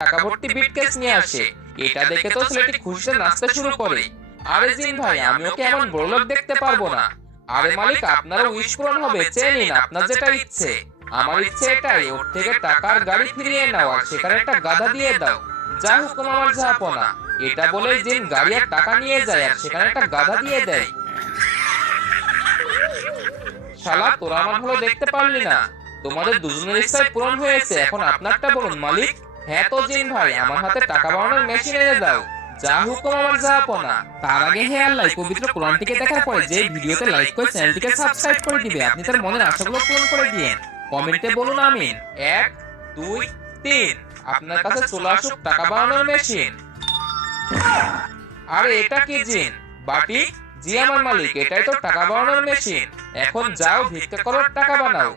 টাকা ভর্তি ব্রিফকেস নিয়ে আসে। এটা দেখে তো ছেলেটি খুশিতে নাচতে শুরু করে। আরে জিন ভাই, আমি ওকে এমন বড়লোক দেখতে পারবো না। আরে মালিক, আপনারও উইশ পূরণ হবে, চেয়ে নিন আপনার যেটা ইচ্ছে। আমার ইচ্ছে এটাই, ওর থেকে টাকার গাড়ি ফিরিয়ে নাও আর সেখানে একটা গাধা দিয়ে দাও। যা হুকুম আমার জাহাপনা। এটা বলে জিন গাড়ি আর টাকা নিয়ে যায় আর সেখানে একটা গাধা দিয়ে দেয়। শালা, তোরা আমার ভালো দেখতে পারলি না। তোমাদের দুজনের ইচ্ছাই পূরণ হয়েছে, এখন আপনারটা বলুন মালিক। হ্যাঁ তো জিন ভাই, আমার হাতে টাকা বানানোর মেশিন এনে দাও। যা হুকুম আমার জাহাপনা। তার আগে হে আল্লাহ, পবিত্র কোরআনটিকে দেখার পরে যে ভিডিওতে লাইক করে চ্যানেলটিকে সাবস্ক্রাইব করে দিবে, আপনি তার মনের আশাগুলো পূরণ করে দিয়েন। কমেন্টে বলুন আমিন। 1 2 3, আপনার কাছে চলে আসুক টাকা বানানোর মেশিন। আরে এটা কি জিন? বাটি? জি আমার মালিক, এটাই তো টাকা বানানোর মেশিন। এখন যাও ভিক্ষা করো, টাকা বানাও।